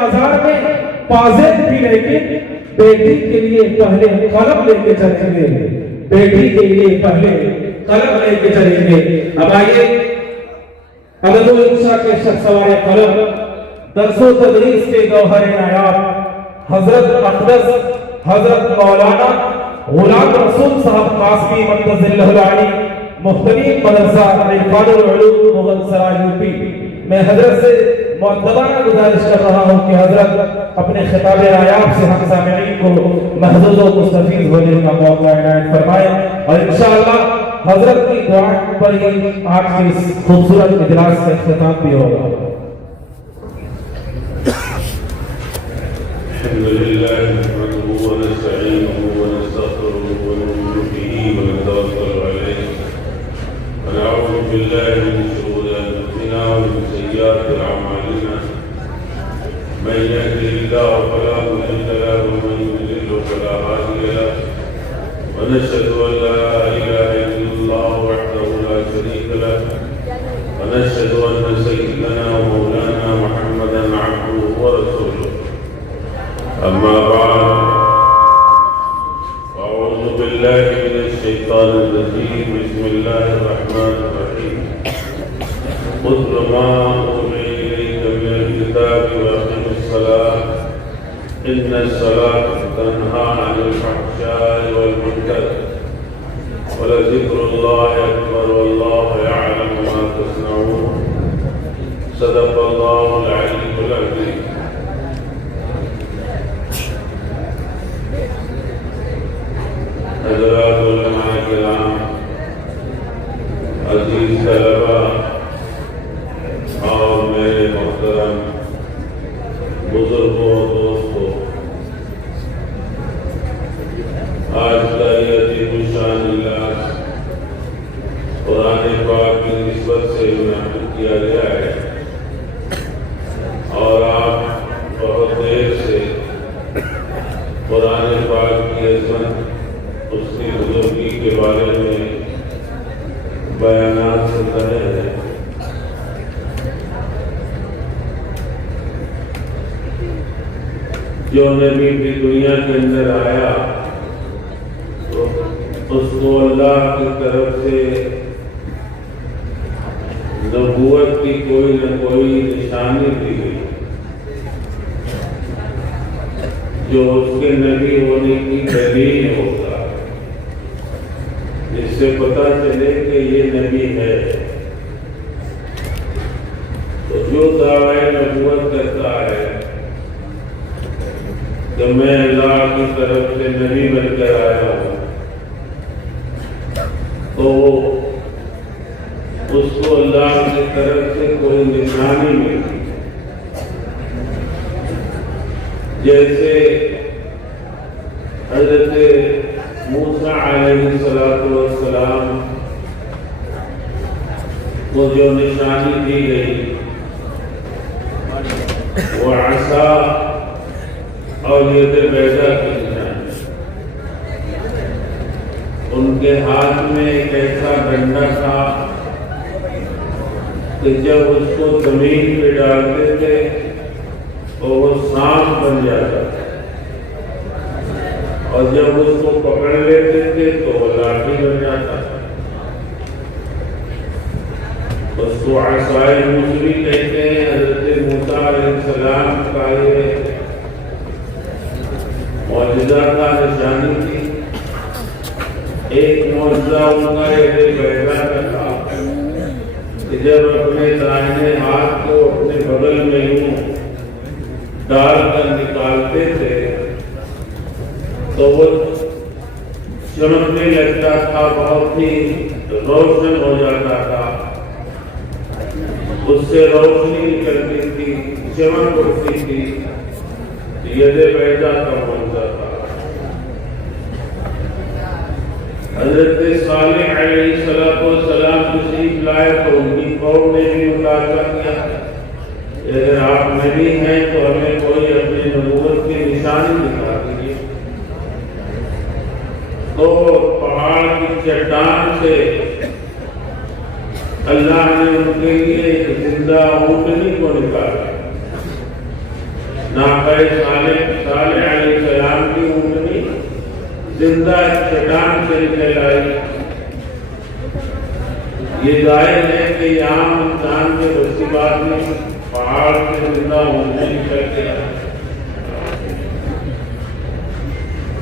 بازار میں پازیب بھی، لیکن بیٹی کے لیے پہلے قلم لے کے چلیں گے، بیٹی کے لیے پہلے قلم لے کے چلیں گے۔ اب آئیے عدد و انشاء کے شخص سوار قلم، درس و تدریس کے گوہر نایاب حضرت اقدس حضرت مولانا غلام رسول صاحب قاسمی مقدس اللہ العلی مختلف مدرسہ عرفان العلوم مغل سرائے یوپی میں حضرت سے معتبرانہ گزارش کر رہا ہوں کہ حضرت اپنے خطاب نایاب سے ہم سامعین کو محظوظ و مستفیض ہونے کا موقع عنایت فرمائے، اور انشاءاللہ حضرت کی دعا پر ہی آج کے اس خوبصورت اجلاس کا اختتام بھی ہوگا۔ الحمدللہ نحمده ونستعینه ونستغفره ونؤمن به ونتوکل علیہ ونعوذ باللہ من شرور انفسنا ومن سیئات اعمالنا من یهده اللہ فلا مضل له ومن یضلل فلا هادی له ونشهد ان لا اله الا الله وحده لا شريك له ونشهد ان سيدنا ومولانا محمدا عبده ورسوله أما بعد أعوذ بالله من الشيطان الرجيم بسم الله الرحمن الرحيم اتل ما أوحي إليك من الكتاب وأقم الصلاة إن الصلاة تنهى عن الفحشاء والمنكر ولذكر الله أكبر والله يعلم ما تصنعون صدق الله العلي العظيم۔ حضرات علماء کرام، عزیز طلبہ اور میرے محترم بزرگوں دوستوں، آج کا یہ عظیم الشان اجلاس قرآن پاک کی نسبت سے منعقد کیا گیا ہے، اور آپ بہت دیر سے قرآن پاک کی عظمت، اس کی بزرگی کے بارے میں بیانات سن رہے ہیں۔ جو نبی بھی دنیا کے اندر آیا تو اس کو اللہ کی طرف سے نبوت کی کوئی نہ کوئی نشانی دی گئی جو اس کے نبی ہونے کی دلیل ہوتا، جس سے پتہ چلے کہ یہ نبی ہے۔ تو جو دعوی نبوت کرتا ہے کہ میں اللہ کی طرف سے نبی بن کر آیا ہوں، تو اس کو اللہ کی طرف سے کوئی نشانی ملتی، جیسے حضرت موسیٰ علیہ السلام کو جو نشانی دی گئی وہ عصا اور ید بیضا کی نشانی، ان کے ہاتھ میں ایک ایسا ڈنڈا تھا کہ جب اس کو زمین پہ ڈالتے تھے تو وہ سانپ بن جاتا تھا، اور جب اس کو پکڑ لیتے تھے تو وہ لاٹھی بن جاتا تھا۔ اس کو عصائے موسوی کہتے ہیں۔ حضرت موسیٰ علیہ السلام کا یہ معجزہ کا نشانی تھی۔ ایک معجزہ ان کا یہ بیضا کا تھا کہ جب اپنے دائیں ہاتھ کو اپنے بغل میں یوں ڈال کر نکالتے تھے تو وہ چمکنے لگتا تھا، بہت ہی روشن ہو جاتا تھا، اس سے روشنی نکلتی تھی، چمک اٹھتی تھی۔ ید بیضا کا منظر تھا۔ حضرت صالح علیہ السلام تشریف لائے تو ان کی قوم نے بھی مطالبہ کیا، اگر آپ نبی ہیں تو ہمیں کوئی اپنی نبوت کی نشانی دکھا دیجیے۔ تو پہاڑ کی چٹان سے اللہ نے ان کے لیے ایک زندہ اونٹنی کو نکالا، ناقہ صالح علیہ السلام کی اونٹنی زندہ چٹان سے نکل آئی. یہ ظاہر ہے کہ یہاں انسان کے بس کی بات نہیں، پہاڑ سے زندہ اونٹنی نکل کے آئی.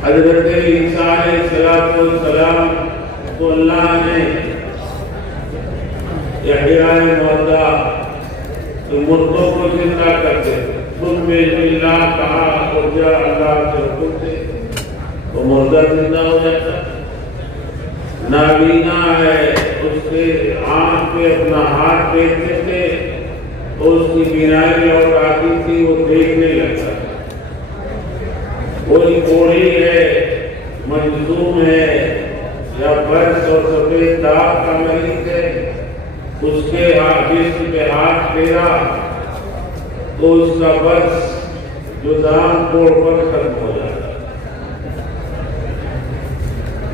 حضرت عیسیٰ علیہ السلام کو اللہ نے احیاء موتا مردوں کو زندہ کرتے تم میں اللہ کہا اور جا اللہ سے حکم سے تو مردہ زندہ ہو جاتا. نابینا ہے اس کے آنکھ پہ اپنا ہاتھ پھیرتے تھے تو اس کی بینائی لوٹ آتی تھی، وہ دیکھنے لگتا. کوئی کوڑی ہے، مجذوم ہے یا برس اور سفید داغ کا مریض ہے، اس کے جسم پہ ہاتھ پھیرا تو اس کا برس جو دام توڑ پر ختم ہو جاتا.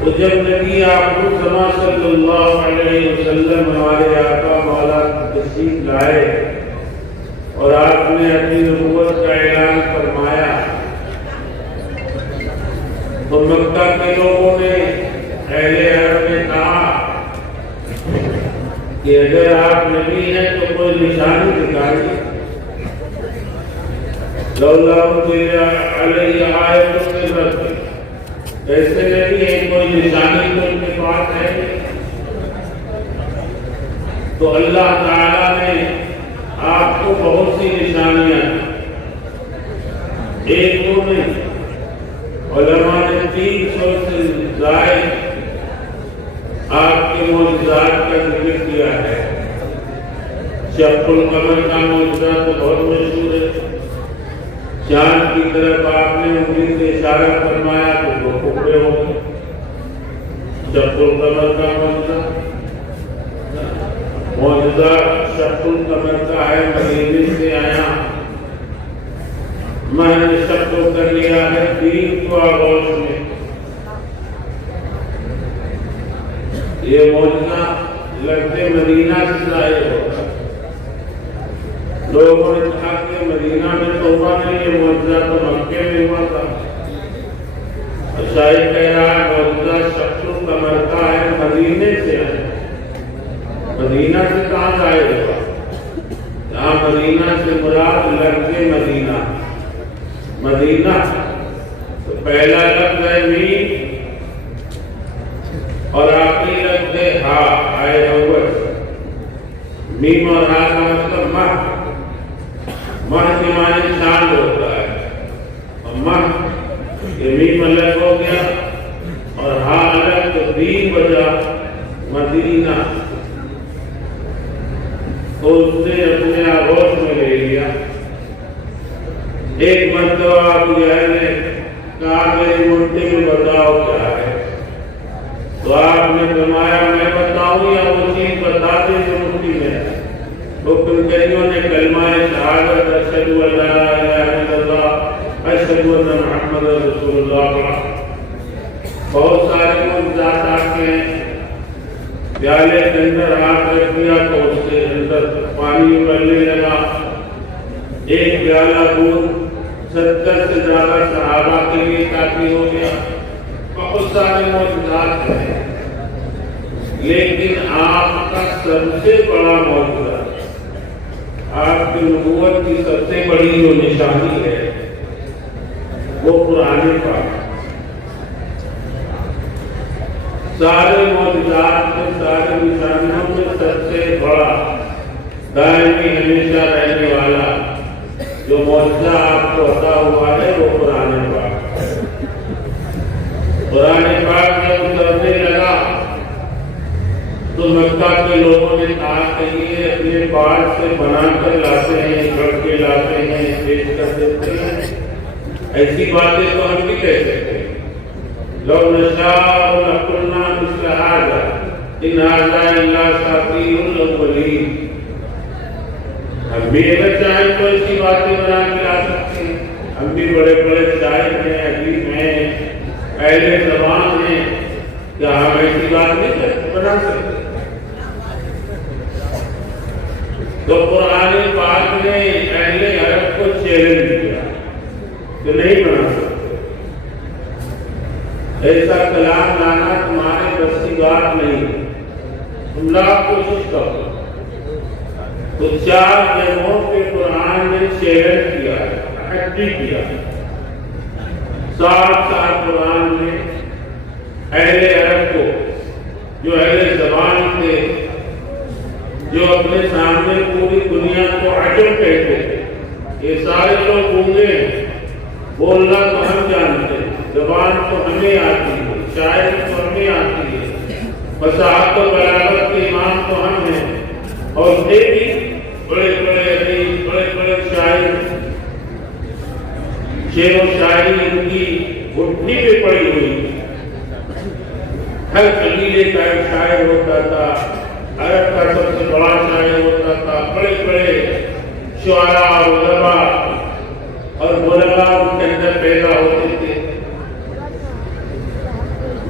تو جب نبی آخر زمان صلی اللہ علیہ وسلم ہمارے آقا مولا تشریف لائے اور آپ نے اپنی نبوت کا اعلان فرمایا تو مکہ کے لوگوں نے اہل عرب نے کہا کہ اگر آپ نبی ہیں تو کوئی نشانی دکھائیے. لولا انزل علیہ آیۃ من ربہ، ایسے نبی ہے کوئی نشانی تو ان کے پاس ہے. تو اللہ تعالیٰ نے آپ کو بہت سی نشانیاں ایک دو نہیں، علماء نے 300 سے زائد آپ کے معجزات کا ذکر کیا ہے. شق القمر کا معجزہ تو بہت مشہور ہے. چاند کی طرف آپ نے انگلی سے اشارہ فرمایا تو 2 ٹکڑے ہو گئے. شق القمر کا معجزہ شق القمر کا ہے، مدینے سے آیا میں نے شق کو کر لیا ہے 3 کو آغوش میں. یہ معجزہ لگتے مدینہ سے ظاہر ہوگا. لوگوں نے کہا کہ مدینہ میں تو ہوا نہیں، یہ معجزہ تو مکے میں ہوا تھا. شاید کہہ رہا ہے معجزہ شق القمر کا ہے، مدینے سے ہے. مدینہ سے کہاں ظاہر ہوا؟ جہاں مدینہ سے مراد لفظ مدینہ. مدینہ تو پہلا لفظ ہے میم اور آخری لفظ ہے ہا، آئے اول. میم اور ہا کا مطلب مہ. مہ کے معنی چاند ہوتا ہے، اور مہ یہ میم الگ ہو گیا اور ہا الگ تو 3 بجا مدینہ. تو اس نے اپنے آغوش میں لے لیا. ایک مرتبہ ابو جہل نے کہا میری مٹی میں بتاؤ کیا ہے، تو آپ نے فرمایا میں بتاؤں یا وہ چیز بتا دے جو مٹی میں ہے. حکم کریوں نے کلمہ شہادت اشہد ان لا الہ الا اللہ اشہد ان محمد رسول اللہ. بہت سارے معجزات آتے ہیں. پیالے کے اندر ہاتھ رکھ دیا تو اس کے اندر پانی ابلنے لگا. ایک پیالہ دودھ 70 سے زیادہ صحابہ کے لیے کافی ہو گیا. بہت سارے معجزات ہیں، لیکن آپ کا سب سے بڑا معجزہ، آپ کی نبوت کی سب سے بڑی جو نشانی ہے وہ قرآن پاک. سارے معجزات میں، سارے نشانیوں میں سب سے بڑا دائمی ہمیشہ رہنے والا جو معجزہ آپ کو عطا ہوا ہے وہ قرآن پاک. قرآن پاک جب اترنے لگا تو مکہ کے لوگوں نے کہا کہ یہ اپنے پاس سے بنا کر لاتے ہیں، گھڑ کے لاتے ہیں، پیش کر دیتے ہیں. ایسی باتیں تو ہم بھی کہہ سکتے ہیں. لو نشاء لقلنا مثل هذا ان هذا الا اساطیر الاولین. ہم بھی اگر چاہیں تو ایسی باتیں بنا کے لا سکتے ہیں. ہم بھی بڑے بڑے شاعر ہیں، ادیب ہیں، اہل زبان ہیں، کیا ہم ایسی بات نہیں بنا سکتے؟ تو قرآن پاک نے اہل عرب کو چیلنج کیا. کہ نہیں بنا سکتے. ایسا کلام لانا تمہارے بس کی بات نہیں. تم لاکھ کوشش کرو. تو 4 جگہوں پہ قرآن نے شعر کیا ہے، تحدی کیا ہے. 7 سال قرآن نے اہل عرب کو، جو اہل زبان تھے، جو اپنے سامنے پوری دنیا کو عجم کہتے تھے، یہ سارے لوگ گونگے ہیں. بولنا تو ہم جانتے ہیں، زبان تو ہمیں آتی ہے، شاعری تو ہمیں آتی ہے، فصاحت و بلاغت کے امام تو ہم ہیں. اور یہ بھی بڑے بڑے ادیب، بڑے بڑے شاعر، شعر و شاعری ان کی گھٹنی پہ پڑی ہوئی. ہر قبیلے کا ایک شاعر ہوتا تھا، عرب کا سب سے بڑا شاعر ہوتا تھا. بڑے بڑے شعراء اور ادباء اور بلغاء ان کے اندر پیدا ہوتے تھے.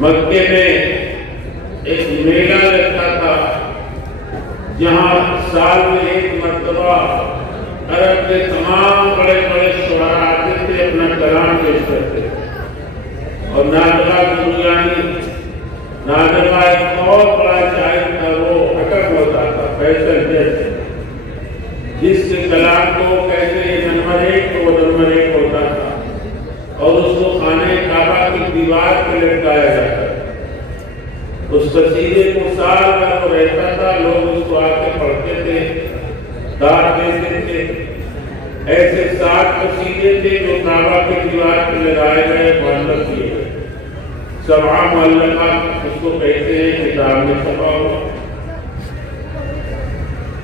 مکے میں ایک میلہ لگتا تھا جہاں سال میں 1 مرتبہ عرب کے تمام بڑے بڑے شعراء آتے تھے، اپنا کلام پیش کرتے تھے. اور نادرہ گنگانی، نادرہ ایک بہت بڑا شاعر تھا، وہ حکم ہوتا تھا فیصل جیسے، جس کے کلام کو کہتے ہیں نمبر 1 تو وہ نمبر 1 ہوتا تھا. اور اس کو خانہ کعبہ کی دیوار پہ لٹکایا جاتا تھا. اس قصیدے کو سال بھر وہ رہتا تھا، لوگ اس کو آ کے پڑھتے تھے، داد دیتے تھے. ایسے 7 قصیدے تھے جو کعبہ کی دیوار پہ لگائے گئے، معلق کیے گئے. 7 معلقات اس کو کہتے ہیں، کتاب میں چھپا ہوا.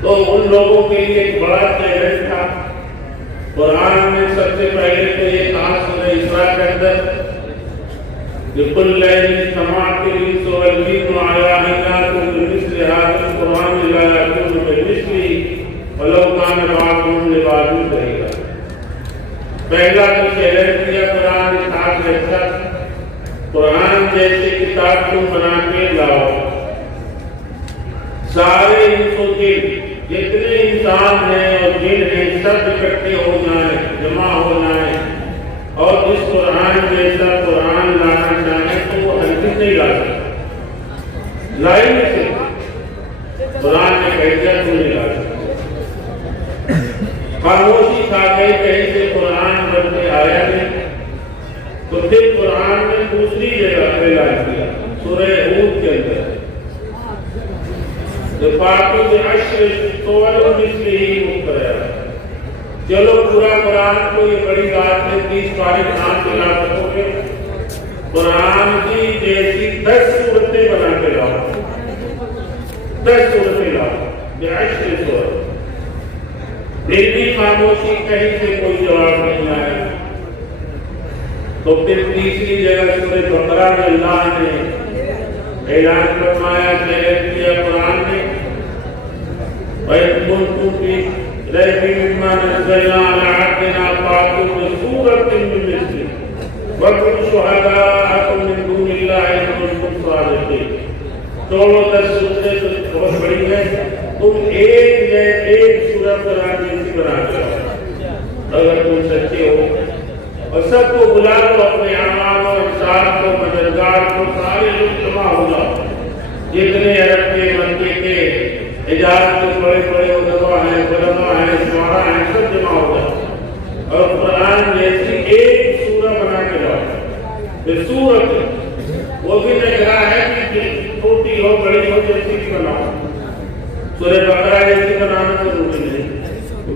تو ان لوگوں کے لیے ایک بڑا چیلنج تھا. قرآن میں سب سے پہلے تو یہ کہا سورہ اسراء کے اندر کہ قُلْ لَئِنِ اجْتَمَعَتِ الْإِنسُ وَالْجِنُّ عَلَىٰ أَن يَأْتُوا بِمِثْلِ هَٰذَا الْقُرْآنِ لَا يَأْتُونَ بِمِثْلِهِ وَلَوْ كَانَ بَعْضُهُمْ لِبَعْضٍ ظَهِيرًا. پہلا جو چیلنج دیا قرآن نے تھا کہ اچھا قرآن جیسے کتاب تم بنا کے لاؤ. سارے انس و جن، جتنے انسان ہیں اور جن ہیں، سب اکٹھے ہو جائیں، جمع ہو جائیں، اور اس قرآن جیسا قرآن لانا چاہیں تو وہ ہرگز نہیں لا سکتے. لائی نہیں سکتے. قرآن نے کہہ دیا تم نہیں لا سکتے. خاموشی کھا گئی، کہیں سے قرآن بن کے آیا نہیں. تو پھر قرآن نے دوسری جگہ اعلان کیا سورہ ہود کے اندر، فَأْتُوا بِعَشْرِ سُوَرٍ مِثْلِهِ مُفْتَرِيَاتٍ. چلو پورا قرآن کو یہ بڑی بات ہے، 30 پارے نام دلا سکو گے، قرآن کی جیسی 10 صورتیں بنا کے لاؤ. 10 صورتیں لاؤ، بِعَشْرِ سُوَرٍ. پھر بھی خاموشی، کہیں سے کوئی جواب نہیں آیا. تو پھر تیسری جگہ سورہ بقرہ میں اللہ نے اعلان فرمایا، چیلنج کیا قرآن نے، وَإِن كُنتُمْ فِي رَيْبٍ مِّمَّا نَزَّلْنَا عَلَىٰ عَبْدِنَا فَأْتُوا بِسُورَةٍ مِّن مِّثْلِهِ وَادْعُوا شُهَدَاءَكُم مِّن دُونِ اللَّهِ إِن كُنتُمْ صَادِقِينَ. 10 صورتیں تو بہت بڑی ہیں، تم ایک سورت قرآن جیسی بنا کے لاؤ اگر تم سچے ہو. اور سب کو بلا لو، اپنے اعمال اور افسار کو، مددگار کو، سارے لوگ جمع ہو جاؤ. جتنے عرب کے، مکے کے، حجاز کے بڑے بڑے ادباء ہیں، علماء ہیں، شعراء ہیں، سب جمع ہو جاؤ اور قرآن جیسی ایک سورہ بنا کے لاؤ. یہ سورت وہ بھی نہیں رہا ہے کہ چھوٹی ہو بڑی ہو، جیسی بھی بناؤ. سورہ بقرہ جیسی بنانا ضروری نہیں.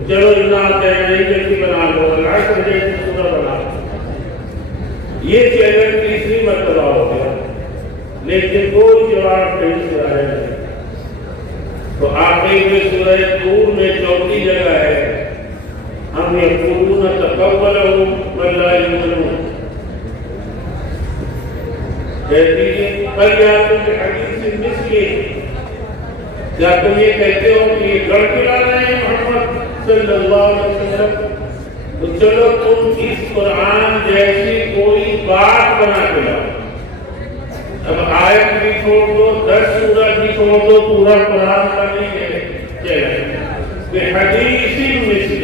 چلو اللہ نہیں جیسی بنا لو، العصر جیسی سورہ بنا لو. یہ چیلنج تیسری مرتبہ ہو گیا، لیکن کوئی جواب کہیں سے آیا نہیں. تو آخری میں سورہ طور میں 4تھی جگہ ہے، ہم یقولون تقولہ بل لا یؤمنون. کہتی ہے فَلْيَأْتُوا بِحَدِیثٍ مِثْلِهِ. کیا تم یہ کہتے ہو کہ یہ گڑھ پلا رہے ہیں محمد صلی اللہ علیہ وسلم؟ تو چلو تم اس قرآن جیسی کوئی بات بنا کے لاؤ. اب آیت بھی چھوڑ دو، 10 سورت بھی چھوڑ دو، پورا قرآن کا نہیں ہے. حدیث مثل،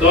100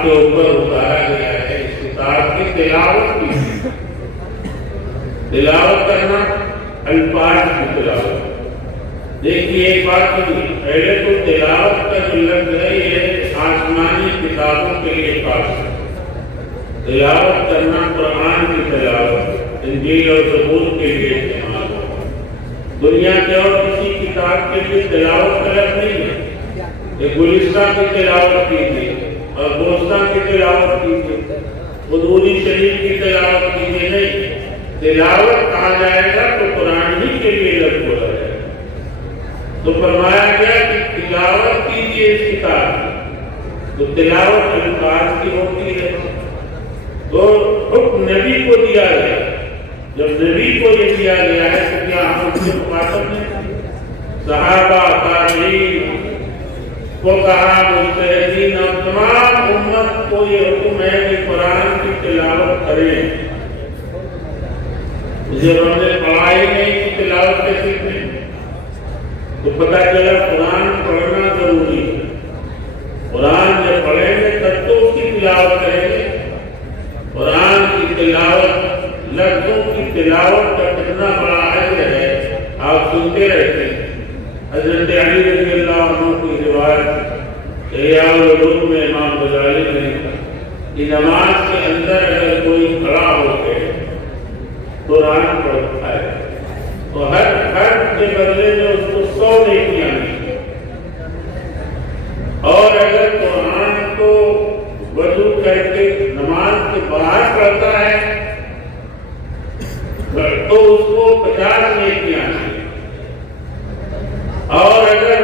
آپ کے اوپر اتارا گیا ہے، اس کتاب کی تلاوت کی، تلاوت کرنا، الفاظ کی تلاوت۔ دیکھیے ایک بات سنیے، پہلے تو تلاوت کا جو لفظ ہے یہ آسمانی کتابوں کے لیے خاص ہے۔ تلاوت کرنا قرآن کی تلاوت انجیل اور زبور کے لیے استعمال ہو، دنیا کے اور کسی کتاب کے لیے تلاوت کا لفظ نہیں ہے۔ ایک گلستان کی تلاوت کیجیے اور گوستان کی تلاوت کیجیے، حضوری شریف کی تلاوت کیجیے، نہیں، تلاوت کہا جائے گا تو قرآن ہی کے لیے لفظ بولا جائے گا۔ تو فرمایا گیا کہ تلاوت کیجیے اس کتاب کی، تو تلاوت الفاظ کی ہوتی ہے۔ تو حکم نبی کو دیا گیا، جب نبی کو یہ دیا گیا ہے تو کیا ہم اس سے مخاطب ہیں؟ صحابہ، تابعین کو کہا، مجتہدین اور تمام امت کو یہ حکم ہے کہ قرآن کی تلاوت کریں۔ جب ہم نے پڑھائی نہیں کی تلاوت کیسے کریں؟ تو پتہ چلا قرآن پڑھنا ضروری ہے۔ قرآن جب پڑھیں گے تب تو اس کی تلاوت کریں گے۔ قرآن کی تلاوت، لفظوں کی تلاوت کا کتنا بڑا اجر ہے آپ سنتے رہتے ہیں۔ حضرت علی رضی اللہ عنہ کی روایت احیاء العلوم میں امام غزالی نے کہ نماز کے اندر اگر کوئی کھڑا ہو کے قرآن پڑھتا ہے تو ہر کے بدلے میں اس کو 100 نیکیاں ملیں، اور اگر قرآن کو وضو کر کے نماز کے باہر پڑھتا ہے تو اس کو 50 نیکیاں ملیں، اور اگر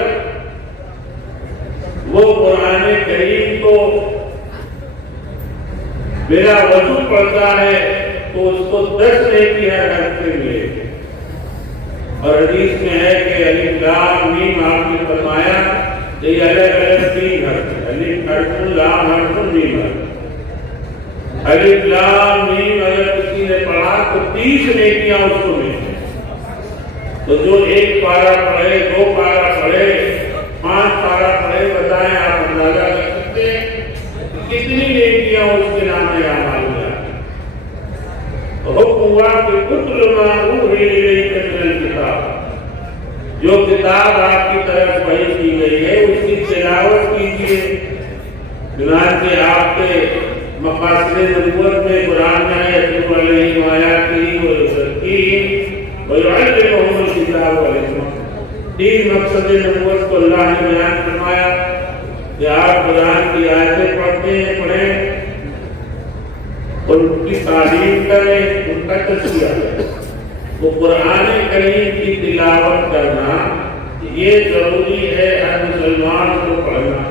وہ قرآن کریم کو بلا وضو پڑھتا ہے تو اس کو 10 نیکیاں ہر سے ملے۔ اور حدیث میں ہے کہ الف لام میم آپ نے فرمایا کہ یہ الگ الگ 3 حرف ہیں، الف حرف، لام حرف، میم حرف۔ الف لام میم اگر کسی نے پڑھا تو 30 نیکیاں اس کو ملیں۔ تو جو 1 پارہ پڑھے، 2 پارہ پڑھے، 5 پارہ پڑھے، بتائیں آپ اندازہ کر سکتے ہیں کتنی نیکیاں اس کے نام میں اعمال ہو جاتی ہیں۔ حکم ہوا کہ اتل ما اوحی الیک من الکتاب، جو کتاب آپ کی طرف وحی کی گئی ہے اس کی تلاوت کیجیے۔ چنانچہ آپ کے مقاصد نبوت میں قرآن میں ہے یتلو علیہم آیاتہ ویزکیہم ویعلمہم الکتاب والحکمہ۔ 3 مقصد نبوت کو اللہ نے بیان فرمایا کہ آپ قرآن کی آیتیں پڑھتے ہیں، پڑھیں، ان کی تعلیم کریں، ان کا تذکیہ کریں۔ تو قرآن کریم کی تلاوت کرنا یہ ضروری ہے ہر مسلمان کو پڑھنا۔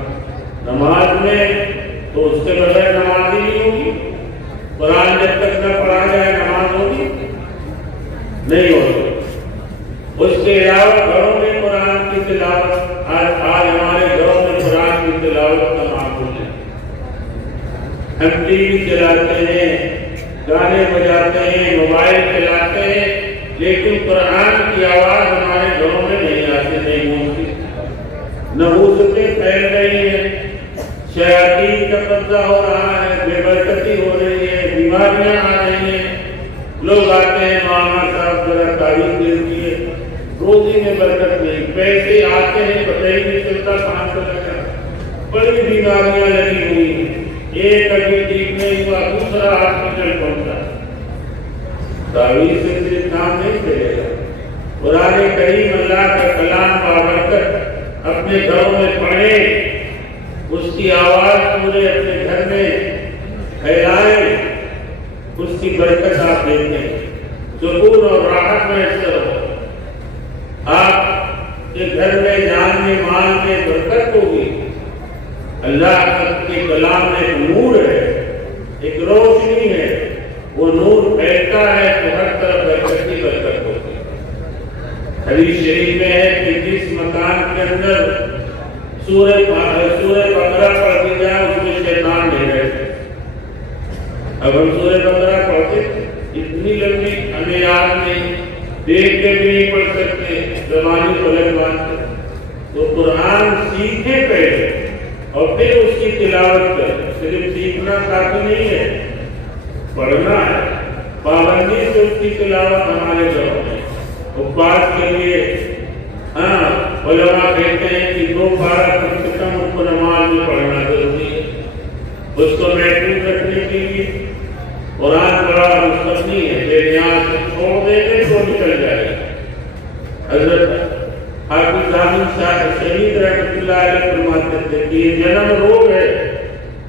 نماز میں تو اس کے بغیر نماز ہی نہیں ہوگی۔ قرآن جب تک نہ پڑھا جائے نماز ہوگی نہیں ہوگی۔ اس کے علاوہ گھروں میں قرآن کی تلاوت، آج ہمارے گھروں میں قرآن کی تلاوت کا معمول ہے۔ ہم ٹی وی چلاتے ہیں، گانے بجاتے ہیں، موبائل چلاتے ہیں، لیکن قرآن کی آواز ہمارے گھروں میں نہیں آتی، نہیں ہوتی۔ نحوستیں پھیل رہی ہیں، شیاطین کا قبضہ ہو رہا ہے، بے برکتی ہو رہی ہے، بیماریاں آ رہی ہیں۔ لوگ آتے ہیں، مولانا صاحب ذرا تعلیم دے دیجیے، روزی میں برکت نہیں، پیسے آتے ہیں پتہ ہی نہیں چلتا کہاں سے لگا، بڑی بیماریاں لگی ہوئی ہیں، ایک ابھی ٹھیک نہیں ہوا دوسرا ہاسپٹل پہنچا۔ تعویذ سے صرف کام نہیں چلے گا۔ قرآن کریم اللہ کا کلام بابرکت اپنے گھروں میں پڑھیں، اس کی آواز پورے اپنے گھر میں پھیلائیں، اس کی برکت آپ دیکھیں، سکون اور راحت میسر ہو۔ آپ کے گھر میں جان میں مال میں برکت ہوگی۔ اللہ کے کلام میں ایک نور ہے، ایک روشنی ہے، وہ نور پھیلتا ہے تو ہر طرف برکت ہی برکت ہوتی ہے۔ حدیث شریف میں ہے کہ جس مکان کے اندر سورہ بقرہ پڑھ دی جائے اس میں شیطان نہیں رہتے۔ اب ہم سورہ بقرہ پڑھتے اتنی لمبی ہمیں یاد نہیں، دیکھ کے بھی نہیں پڑھ سکتے، زبانی پلٹ باندھتے۔ تو قرآن سیکھیں پہلے اور پھر اس کی تلاوت کریں. صرف سیکھنا کافی نہیں ہے، پڑھنا ہے. پابندی سے اس کی تلاوت ہمارے گھروں میں. حفاظ کے لیے علماء کہتے ہیں کہ 2 پارہ کم سے کم اس کو نماز میں پڑھنا ضروری ہے. اس کو محفوظ رکھنے کے لیے قرآن بڑا مستقبل ہے، یہ یہاں سے چھوڑ دیں گے تو نکل جائے گا. حضرت حافظ حامد صاحب شہید رحمۃ اللہ علیہ فرماتے تھے کہ یہ جنم روگ ہے،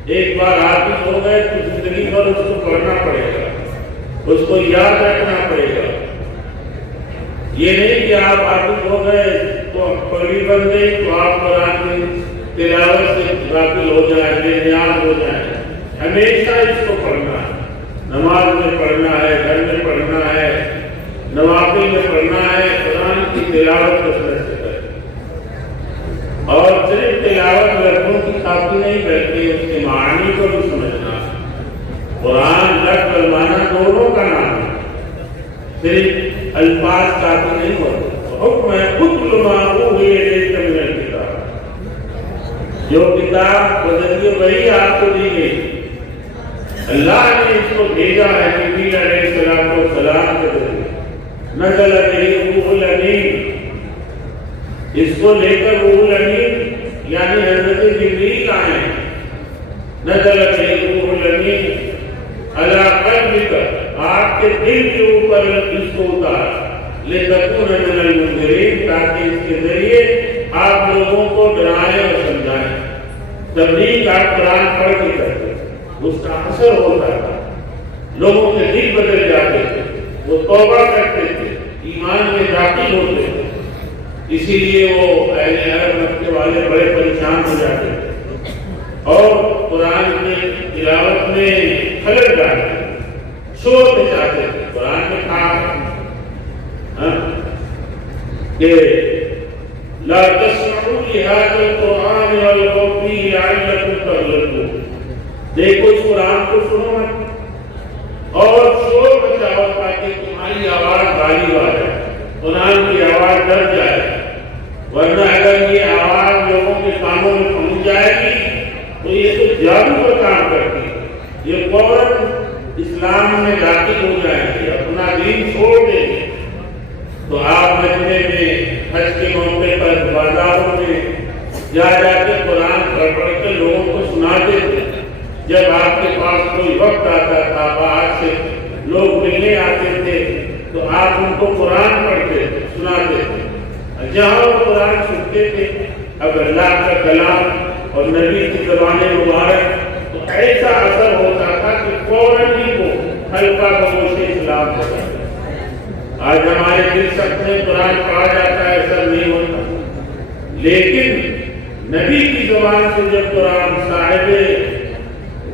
ایک بار حافظ ہو گئے تو زندگی بھر اس کو پڑھنا پڑے گا، اس کو یاد رکھنا پڑے گا. یہ نہیں کہ آپ حافظ ہو گئے تو پگڑی بن گئی تو آپ قرآن کی تلاوت سے غافل ہو جائیں گے، نیاز ہو جائیں. ہمیشہ اس کو پڑھنا ہے، نماز میں پڑھنا ہے، گھر میں پڑھنا ہے، نوافل میں پڑھنا ہے. قرآن کی تلاوت کثرت سے کریں. اور صرف تلاوت لفظوں کی کافی نہیں بلکہ اس کے معنی کو بھی سمجھنا. قرآن لفظ اور معنی دونوں کا نام ہے، صرف الفاظ کافی نہیں ہوتے. حکم ہے اتل ما اوحی الیک من الکتاب، جو کتاب بذریعہ وحی آپ کو دی گئی، اللہ نے اس کو بھیجا ہے جبریل علیہ السلام کے ذریعے. نزل بہ روح الامین، اس کو لے کر روح الامین یعنی حضرت جبریل آئے. نزل بہ روح الامین علی قلبک، آپ کے دل کے اوپر اس کو اتارا. لتکون من المنذرین، تاکہ اس کے ذریعے آپ لوگوں کو ڈرائیں اور سمجھائیں. تبلیغ آپ قرآن پڑھ کے کرتے، اس کا اثر ہوتا تھا، لوگوں کے دل بدل جاتے تھے، وہ توبہ کرتے تھے، ایمان میں داخل ہوتے تھے. اسی لیے وہ اہل عرب مکے والے بڑے پریشان ہو جاتے تھے اور قرآن کی تلاوت میں خلل ڈالتے تھے، شور مچاتے تھے. قرآن میں کہا کہ لا تسمعوا لهذا القرآن والغوا فيه لعلكم تغلبون. دیکھو اس قرآن کو سنو مت اور شور مچاؤ تاکہ تمہاری آواز غالب آ جائے، قرآن کی آواز ڈر جائے. ورنہ اگر یہ آواز لوگوں کے کانوں میں پہنچ جائے گی تو یہ تو جادو کا کام کرتی ہے، یہ فوراً اسلام میں داخل ہو جائیں گے، اپنا دین چھوڑ دیں گے. تو آپ مدینے میں حج کے موقع پر بازاروں میں جا جا کے قرآن پڑھ پڑھ کے لوگوں کو سناتے تھے. جب آپ کے پاس کوئی وقت آتا تھا، باہر سے لوگ ملنے آتے تھے تو آپ ان کو قرآن پڑھتے سناتے تھے. جہاں وہ قرآن سنتے تھے اب اللہ کا کلام اور نبی کی زبان مبارک تو ایسا اثر ہوتا تھا کہ فوراً ہی وہ حلقہ خاموش اسلام ہو جاتا. آج ہمارے دل سخت میں قرآن پڑھا جاتا ہے، ایسا نہیں ہوتا. لیکن نبی کی زبان سے جب قرآن صاحب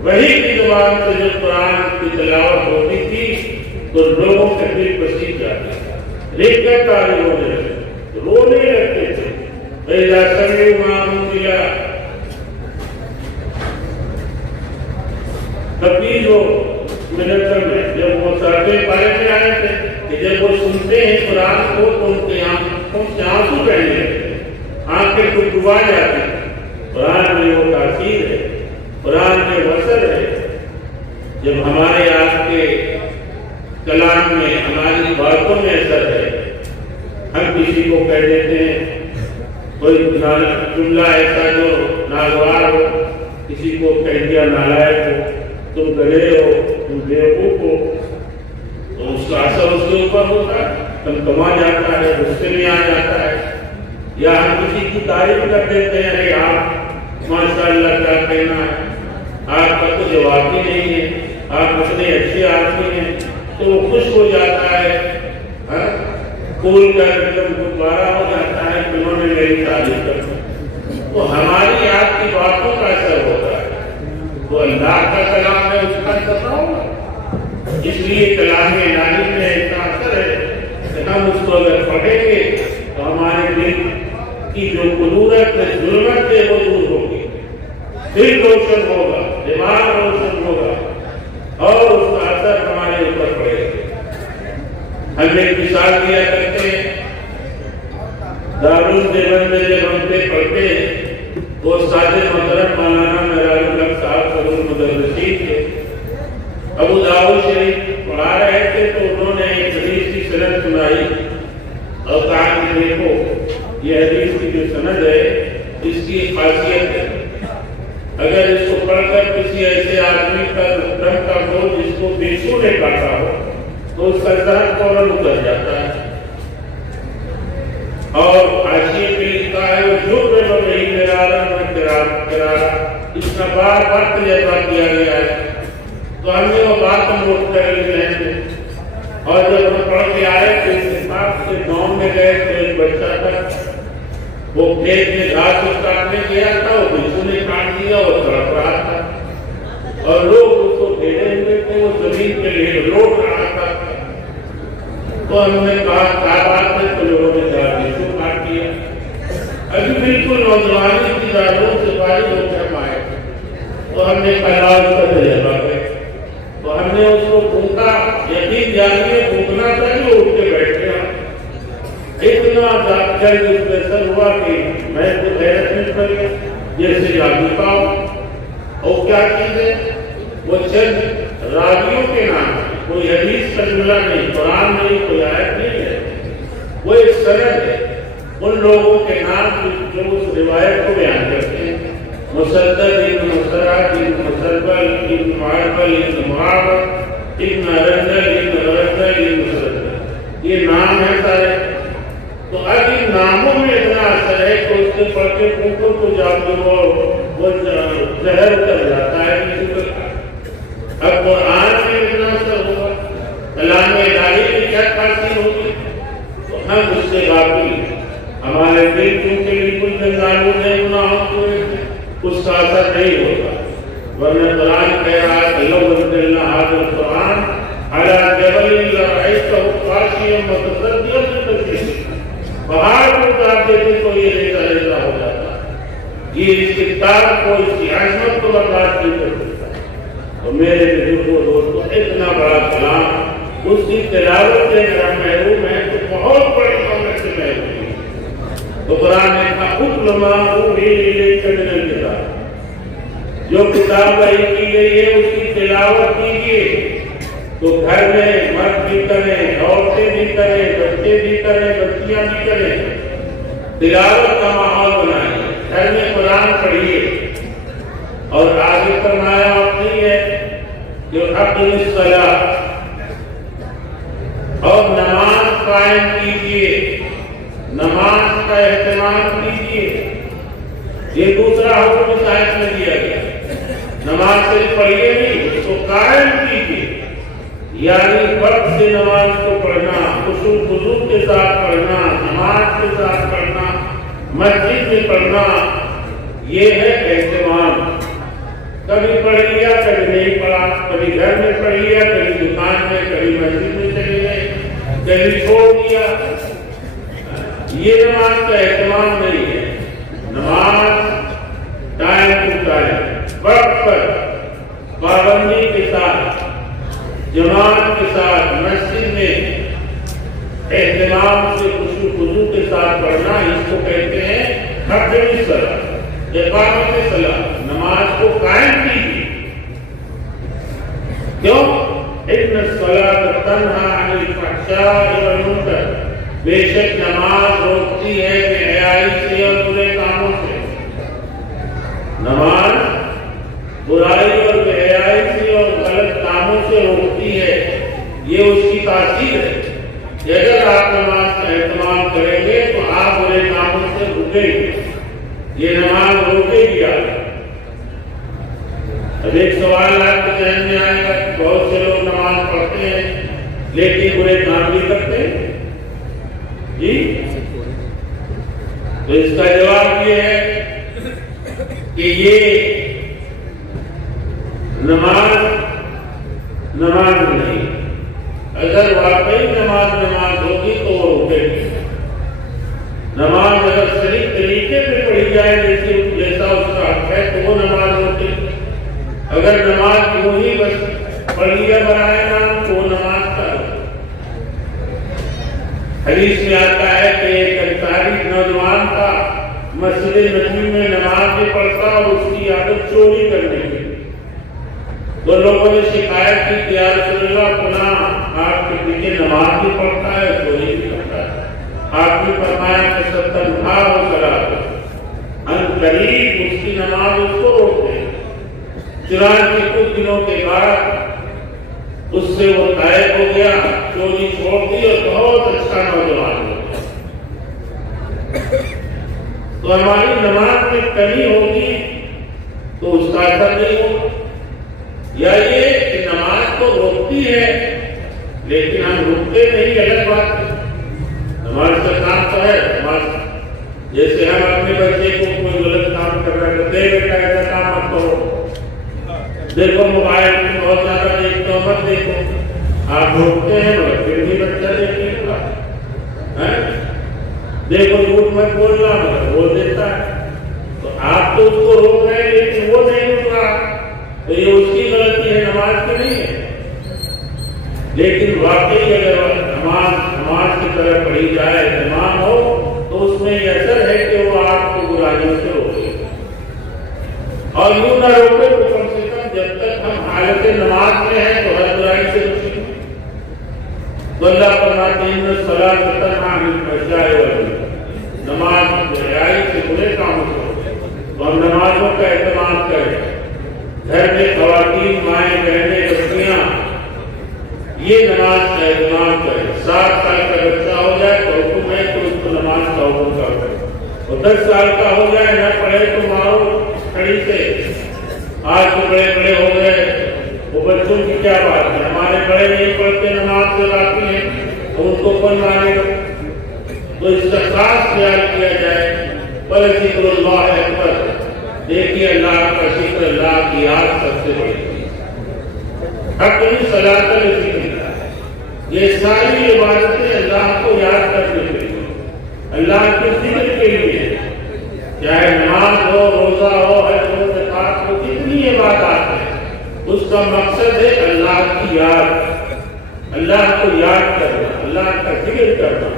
وحی کی زبان سے جب قرآن کی تلاوت ہوتی تھی تو لوگوں کے دل پسیج جاتے تھے، دیکھ کر تارے ہونے لگتے، رونے لگتے تھے. اِذَا سَمِعُوا مَا أُنزِلَ تبلیغ ہو منظم میں جب وہ سڑکیں پائے میں آئے تھے کہ جب وہ سنتے ہیں قرآن کو تو ان کے آنسو بہنے لگتے، آنکھیں ٹکٹوا جاتی. قرآن میں وہ تاثیر ہے، قرآن میں وصل ہے. جب ہمارے آپ کے کلام میں، ہماری باتوں میں اثر ہے، ہم کسی کو کہہ دیتے ہیں کوئی جملہ ایسا جو ناگوار ہو، کسی کو کہہ دیا نالائق ہو، تم گدھے ہو، تم بیوقوف ہو، تو اس کا اثر اس کے اوپر ہوتا ہے، تمتما جاتا ہے، غصے میں آ جاتا ہے. یا ہم کسی کی تعریف کر دیتے ہیں، ارے آپ ماشاء اللہ کیا کہنا ہے، آپ کا تو جواب ہی نہیں ہے، آپ اتنے اچھے آدمی ہیں. تو وہ خوش ہو جاتا ہے، پھول کا ایک دم غبارہ ہو جاتا ہے کہ انہوں نے میری تعریف کر دی. تو ہماری آپ کی باتوں کا اثر ہوتا ہے. تو اللہ کا کلام ہے، اس کا اثر نہ ہوگا. اس لیے کلام الہی میں اتنا اثر ہے کہ ہم اس کو اگر پڑھیں گے تو ہمارے دل کی جو قدورت ہے، ظلمت ہے، وہ دور ہوگی، دل روشن ہوگا، دماغ روشن ہوگا اور اس کا اثر ہمارے اوپر پڑے گا. ہم ایک مثال دیا کرتے ہیں، دارالعلوم دیوبند میں جب ہم پہ پڑھتے ہیں وہ ساتھ محترم مولانا میرال الحق صاحب فضل مدرسین کے ابو داؤد شریف پڑھا رہے تھے تو انہوں نے ایک حدیث کی سند سنائی اور کہا کہ دیکھو یہ حدیث کی جو سند ہے اس کی خاصیت ہے، اگر اس کو پڑھ کر کسی ایسے آدمی کا دم کا ہو جس کو بھیشو نے کاٹا ہو تو اس کا درد فوراً اتر جاتا ہے، اور حاشیے پہ لکھا ہے وہ جو پہ نہیں کرارا اتنا بار بار تجربہ کیا گیا ہے، تو ہم نے وہ بات نوٹ کر لی ہے، اور جب ہم پڑھ کے آئے تو اتفاق سے گاؤں میں گئے تو ایک بچہ تھا وہ کھیت میں گھاس کاٹنے گیا تھا، وہ بھیشو نے کاٹ دیا، وہ تڑپ رہا تھا اور لوگ اس کو گھیرے ہوئے تھے، وہ زمین پہ لوٹ رہا تھا، تو ہم نے کہا کیا بات ہے، تو لوگوں نے کہا بھیشو کاٹ دیا، ابھی بالکل نوجوانی کی داروں سے باری ہو کر آئے، تو ہم نے کہا اس کا تجربہ ہے، تو ہم نے اس کو پھونکا، یقین جانیے پھونکنا تھا کہ اٹھ کے بیٹھ گیا، اتنا جلد اس میں سر ہوا کہ میں تو حیرت میں پڑ گیا جیسے جادو کا ہوں، اور کیا چیز ہے وہ چند راویوں کے نام، کوئی حدیث کا جملہ نہیں، قرآن نہیں، کوئی آیت نہیں ہے، وہ ایک سند ہے ان لوگوں کے نام جو اس روایت کو بیان کرتے ہیں، مسدد ابن مسرح ابن مسربل ابن معربل ابن معاور ابن ارندل ابن غرندل ابن مسدد، یہ نام ہے سارے، تو اب ان ناموں میں اتنا اثر ہے کہ اس سے پڑھ کے پھونکو تو جادو وہ زہر اتر جاتا ہے کسی کا، اب قرآن میں اتنا اثر ہوگا، کلام الہی میں کیا خاصی ہوگی، تو ہم اس سے غافل ہیں، ہمارے دل کیونکہ بالکل گندالو ہے گناہوں کو اس کا اثر نہیں ہوگا، ورنہ قرآن کہہ رہا ہے لو انزلنا ھذا القرآن علی جبل لرأیتہ خاشعا متصدعا من خشیۃ اللہ، پہاڑ کو کاٹ دیتے تو یہ ریزہ ہو جاتا، یہ اس کتاب کو اس کی عظمت کو برداشت نہیں کر سکتا، تو میرے بزرگوں دوستوں اتنا بڑا کلام اس کی تلاوت سے اگر ہم محروم ہیں تو بہت بڑی عمر سے محروم ہیں، تو قرآن نے کہا اتل ما اوحی الیک من الکتاب، جو کتاب وحی کی گئی ہے اس کی تلاوت کیجیے، تو گھر میں مرد بھی کریں، عورتیں بھی کریں، بچے بھی کریں، بچیاں بھی کریں، تلاوت کا ماحول بنائیں، گھر میں قرآن پڑھیے، اور آگے فرمایا نہیں ہے کہ اقم الصلاۃ، اور نماز قائم کیجیے، نماز کا اہتمام کیجیے، یہ دوسرا حکم اس آیت میں دیا گیا، نماز صرف پڑھیے نہیں، اس کو قائم کیجیے، یعنی وقت سے نماز کو پڑھنا، خشوع خضوع کے ساتھ پڑھنا، نماز کے ساتھ پڑھنا، مسجد میں پڑھنا، یہ ہے اہتمام، کبھی پڑھ لیا کبھی نہیں پڑھا، کبھی گھر میں پڑھ لیا کبھی دکان میں، کبھی مسجد میں چلے گئے، کبھی چھوڑ دیا، یہ نماز کا اہتمام نہیں ہے، نماز ٹائم ٹو ٹائم، وقت پر، پابندی کے ساتھ، جماعت کے ساتھ، مسجد میں اہتمام سے خشوع خضوع کے ساتھ پڑھنا، اس کو کہتے ہیں اقم الصلاۃ، اقامت الصلاۃ، نماز کو قائم کیجیے، کیوں؟ ان الصلاۃ تنہی عن الفحشاء والمنکر، بے شک نماز روکتی ہے بے حیائی سے اور برے کاموں سے، نماز برائی اور بے حیائی سے اور غلط کاموں سے روکتی ہے، یہ اس کی تاثیر ہے کہ اگر آپ نماز کا اہتمام کریں گے تو آپ برے کاموں سے رکیں گے، یہ نماز روکے گی آپ۔ اب ایک سوال آپ کے ذہن میں آئے گا کہ بہت سے لوگ نماز پڑھتے ہیں لیکن برے کام بھی کرتے ہیں، جی تو اس کا جواب یہ ہے کہ یہ نماز نہیں، اگر واقعی نماز ہوگی تو وہ روکے گی، نماز اگر صحیح طریقے سے پڑھی جائے جیسا اس کا حق ہے تو وہ نماز ہوتی ہے، اگر نماز یوں ہی بس پڑھ لیا برائے نام تو وہ نماز کا حدیث میں آتا ہے کہ ایک انصاری نوجوان تھا، مسجد نبوی میں نماز نہیں پڑھتا اور اس کی عادت چوری کرنے کی، تو لوگوں نے شکایت کی کہ یا رسول اللہ فلاں آپ کے پیچھے نماز بھی پڑھتا ہے چوری بھی کرتا ہے، آپ نے فرمایا کہ ستنہا و صلاۃ، ان قریب اس کی نماز اس کو روک دے۔ چنانچہ کچھ دنوں کے بعد اس سے وہ غائب ہو گیا، چوری چھوڑ دی اور بہت اچھا نوجوان ہو گیا۔ تو ہماری نماز میں کمی ہوگی تو اس کا اثر نہیں ہوگا، یا یہ کہ نماز تو روکتی ہے لیکن ہم رکتے نہیں، الگ بات ہے۔ ہمارے سے کام تو ہے، جیسے ہم اپنے بچے کو کوئی غلط کام کر رہے ہیں، دے بیٹا ایسا کام مت کرو، دیکھو موبائل میں بہت زیادہ دیکھتے ہو مت دیکھو، آپ روکتے ہیں مگر پھر بھی بچہ دیکھنے کا، دیکھو جھوٹ مت بولنا مگر بول دیتا ہے، تو آپ تو اس کو روک رہے ہیں لیکن وہ نہیں رک رہا، تو یہ اس کی غلطی ہے، نماز کی نہیں ہے۔ لیکن واقعی اگر نماز کی طرح پڑھی جائے، اہتمام ہو، تو اس میں یہ اثر ہے کہ وہ آپ کو برائیوں سے روکے، اور یوں نہ روکے تو کم سے کم جب تک ہم حالت نماز میں ہیں تو ہر برائی سے روکیں۔ تو اللہ فرماتے ہیں الصلاۃ تنہی عن الفحشاء والمنکر، نماز برائی سے برے کاموں سے روکے، تو ہم نمازوں کا اہتمام کریں۔ گھر میں خواتین، مائیں، بہنیں، بچیاں یہ نماز کا اہتمام کریں۔ 7 سال کا بچہ ہو جائے تو حکم ہے تو اس کو نماز کا حکم کرے، اور 10 سال کا ہو جائے نہ پڑھے تو مارو کھڑی سے۔ آج تو بڑے بڑے ہو گئے، وہ بچوں کی کیا بات ہے، ہمارے بڑے نہیں پڑھتے، نماز سے لاتے ہیں، تو ان کو کون مارے گا؟ تو اس کا خاص خیال کیا جائے۔ وَلَذِكْرُ اللَّهِ أَكْبَرُ، دیکھیے اللہ کا شکر، اللہ کی یاد سب سے بڑی چیز۔ اپنی صلاۃ ذکر، یہ ساری عبادتیں اللہ کو یاد کرنے کے لیے، اللہ کے ذکر کے لیے، چاہے نماز ہو، روزہ ہو، حج ہو، زکات ہو، کتنی عبادات ہیں، اس کا مقصد ہے اللہ کی یاد، اللہ کو یاد کرنا، اللہ کا ذکر کرنا،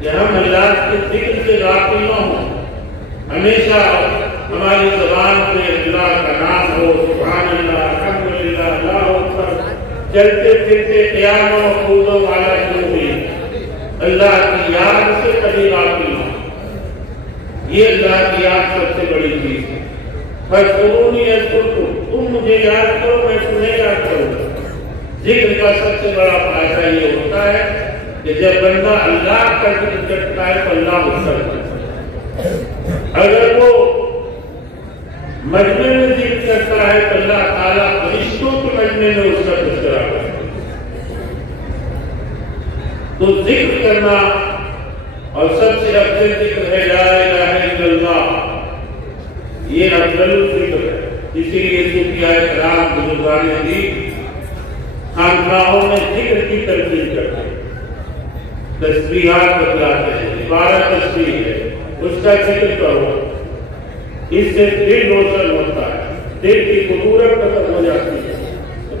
کہ ہم اللہ کے ذکر سے غافل نہ ہوں۔ ہمیشہ ہماری زبان پہ اللہ کا نام ہو، سبحان اللہ، الحمدللہ، اللہ اکبر، چلتے پھرتے قیام و قعودوں والا کیوں بھی اللہ کی یاد سے کبھی غافل نہ ہو۔ یہ اللہ کی یاد سب سے بڑی چیز ہے۔ فَاذْكُرُونِي أَذْكُرْكُمْ، تم مجھے یاد کرو میں تمہیں یاد کروں گا۔ ذکر کا سب سے بڑا فائدہ یہ ہوتا ہے کہ جب بندہ اللہ کا ذکر کرتا ہے تو اللہ اس کا کرتا ہے۔ اگر وہ مجمع میں ذکر کرتا ہے تو اللہ تعالیٰ فرشتوں کے مجمع میں اس کا تذکرہ کرتا ہے۔ تو ذکر کرنا، اور سب سے افضل ذکر ہے لا الہ الا اللہ، یہ افضل ذکر ہے۔ اسی لیے صوفیاء کرام، بزرگان دین خانقاہوں میں ذکر کی تلقین کرتے ہیں، تسبیحات بتلاتے ہیں، 12 تسبیح ہے، اس کا ذکر کرو، اس سے دل روشن ہوتا ہے، دل کی خطورت ختم ہو جاتی ہے۔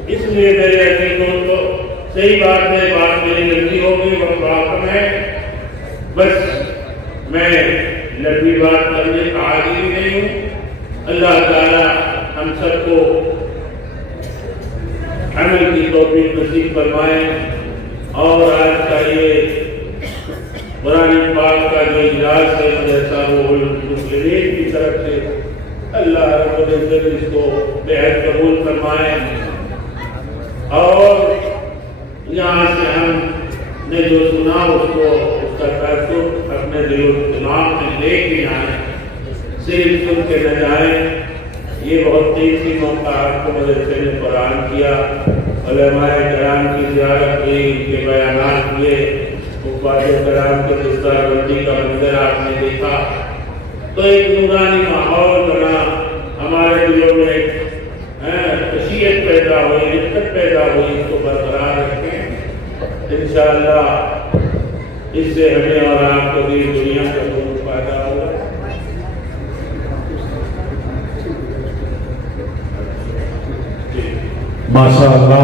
اس لیے میرے عزیزوں کو صحیح بات ہے، بات میری لمبی ہوگی، وقت کم ہے، بس میں لمبی بات کرنے کا عادی بھی نہیں ہوں۔ اللہ تعالیٰ ہم سب کو عمل کی توفیق نصیب فرمائے، اور آج کا یہ قرآن پاک کا جو اجلاس ہے مدرسہ روح المسلمین کی طرف سے، اللہ رب العزت اس کو بہت قبول فرمائے، اور یہاں سے ہم نے جو سنا اس کو، اس کا تاثر اپنے دل و دماغ میں لے کے آئے، صرف سن کے نہ جائیں۔ یہ بہت قیمتی موقع آپ کو مدرسے نے فراہم کیا، علماء کرام کی زیارت ہوئی، ان کے بیانات ہوئے، حفاظ کرام کے دستار بندی کا منظر آپ نے دیکھا، تو ایک نورانی ماحول بنا، ہمارے دلوں میں خشیت پیدا ہوئی، رفت پیدا ہوئی، اس کو برقرار رکھیں۔ انشاءاللہ اس سے ہمیں اور آپ کو بھی دنیا کا دونوں فائدہ ہوگا۔ ماشاءاللہ